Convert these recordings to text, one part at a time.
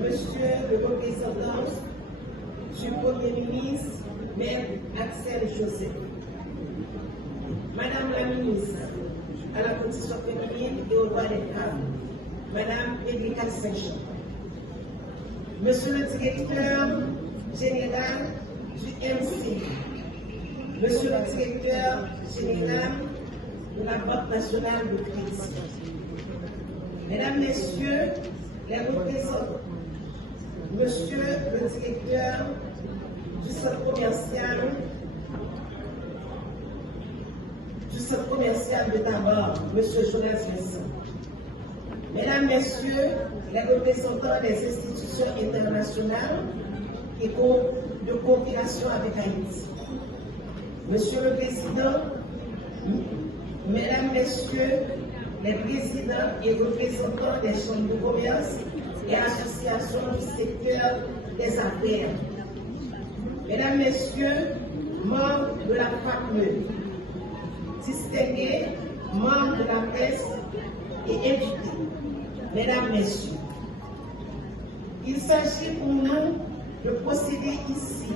Monsieur le représentant du Premier ministre, Maître Axel Joseph, Madame la ministre à la condition féminine et aux droits des femmes, Madame Erika Saint-Jean, Monsieur le directeur général du MC, Monsieur le directeur général de la Banque nationale de crédit, Mesdames, Messieurs les représentants, Monsieur le directeur du centre commercial de Tabar, Monsieur Jonas Vincent, Mesdames, Messieurs les représentants des institutions internationales et de coopération avec Haïti, Monsieur le Président, Mesdames, Messieurs les présidents et représentants des chambres de commerce et associations du secteur des affaires, Mesdames, Messieurs, membres de la FACME, distingués, membres de la presse et invités, Mesdames, Messieurs, il s'agit pour nous de procéder ici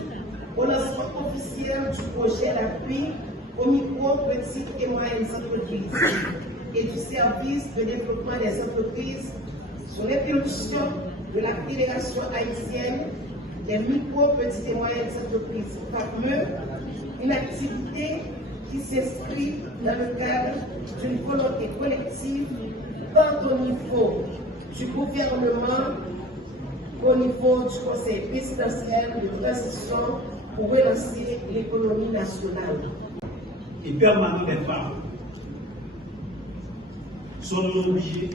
au lancement officiel du projet d'appui aux micro, petites et moyennes entreprises et du service de développement des entreprises sur l'impulsion de la Fédération haïtienne des micro, petites et moyennes entreprises, FACME, une activité qui s'inscrit dans le cadre d'une volonté collective tant au niveau du gouvernement qu'au niveau du Conseil présidentiel de transition pour relancer l'économie nationale. Et permanent des femmes sont obligés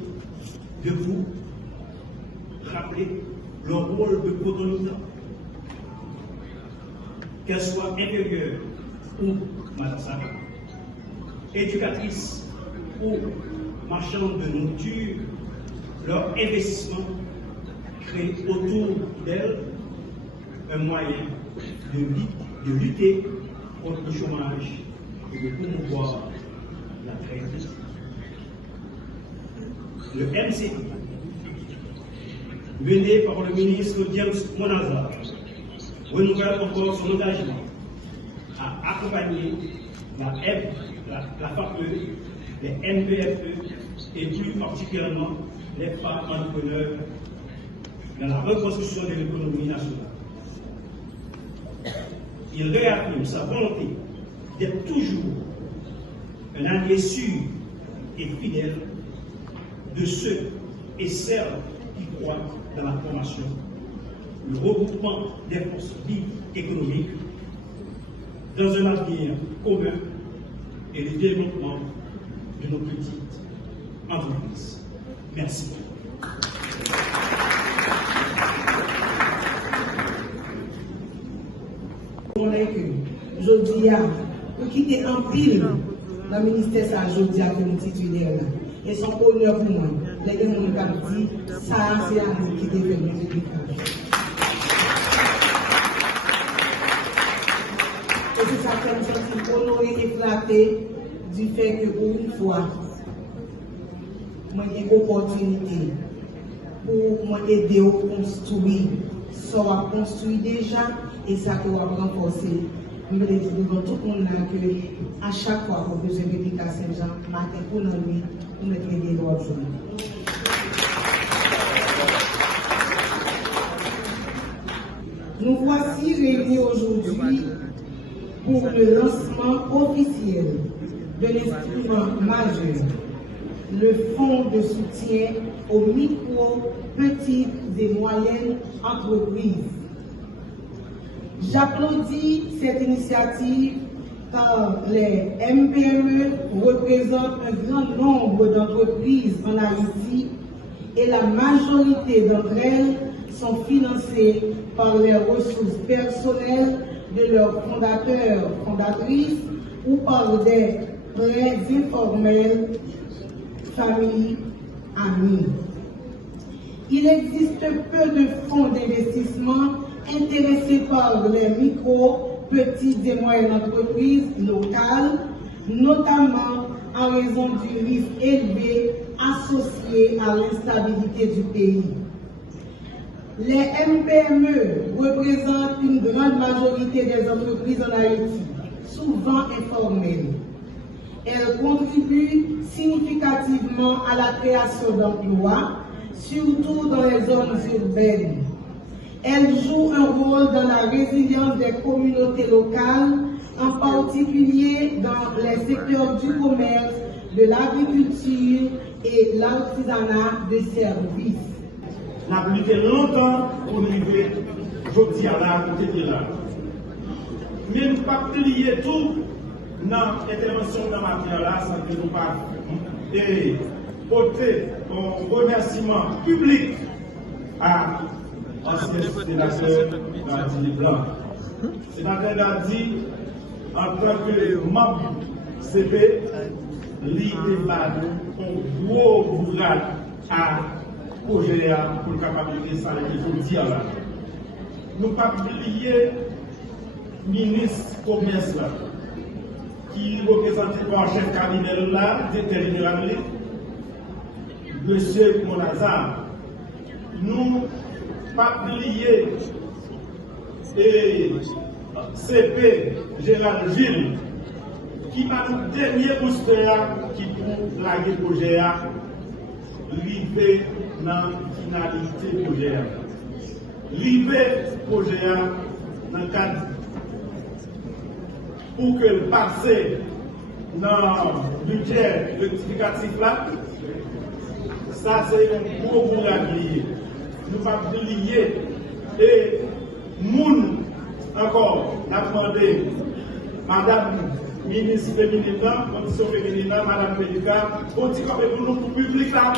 de vous rappeler le rôle de protagoniste, qu'elle soit intérieure ou madrasa, éducatrice ou marchande de nourriture, leur investissement crée autour d'elle un moyen de lutter contre le chômage et de promouvoir la créativité. Le MCI, mené par le ministre James Monazar, renouvelle encore son engagement à accompagner la FACME, les MPFE et plus particulièrement les femmes entrepreneurs dans la reconstruction de l'économie nationale. Il réaffirme sa volonté d'être toujours un allié sûr et fidèle de ceux et celles qui croient dans la formation, le regroupement des forces vives économiques dans un avenir commun et le développement de nos petites entreprises. Merci. Je dis pour quitter en pile dans le ministère, ça, je dis que nous titulaires. Et son honneur pour moi. Les gens m'ont dit, ça, c'est à nous qui devons nous éduquer. Et c'est ça que nous sommes honorés et flattés du fait que, pour une fois, moi, j'ai une opportunité pour m'aider à construire. Ça va construire déjà et ça va renforcer. Je veux dire devant tout le monde que à chaque fois qu'on besoin de Erika Saint-Jean, matin pour la nuit, pour mettre des droits de l'homme. Nous voici réunis aujourd'hui pour le lancement officiel de l'instrument majeur, le fonds de soutien aux micro, petites et moyennes entreprises. J'applaudis cette initiative car les MPME représentent un grand nombre d'entreprises en Haïti et la majorité d'entre elles sont financées par les ressources personnelles de leurs fondateurs, fondatrices ou par des prêts informels, familles, amis. Il existe peu de fonds d'investissement intéressés par les micro, petites et moyennes entreprises locales, notamment en raison du risque élevé associé à l'instabilité du pays. Les MPME représentent une grande majorité des entreprises en Haïti, souvent informelles. Elles contribuent significativement à la création d'emplois, surtout dans les zones urbaines. Elles jouent un rôle dans la résilience des communautés locales, en particulier dans les secteurs du commerce, de l'agriculture et l'artisanat de services. On a appliqué longtemps pour nous arriver, je dis à la côté de là. Mais nous ne pouvons pas plier tout dans l'intervention dans la matière là, sans que nous pas porter un remerciement public à l'ancien sénateur Martini Blanc. Sénateur Dardy, en tant que membre CP, l'idée va un gros bourrage à projet pour le capabilité ça il faut dire là. Nous ne pouvons pas oublier le ministre commerce là, qui représente par chef cabinet là, directeur général, M. Monazar. Nous ne pas oublier et CP Gérald Gilles, qui va le dernier booster qui pour plaguer le projet arriver dans la finalité du projet. Arriver le projet dans le cadre pour que le passé dans le budget rectificatif là, ça c'est un gros bourrage lié. Nous ne pouvons pas lier et nous encore n'a demandé Madame ministre féminine, condition féminine, Madame Pédica, pour dire que nous, pour le public, là,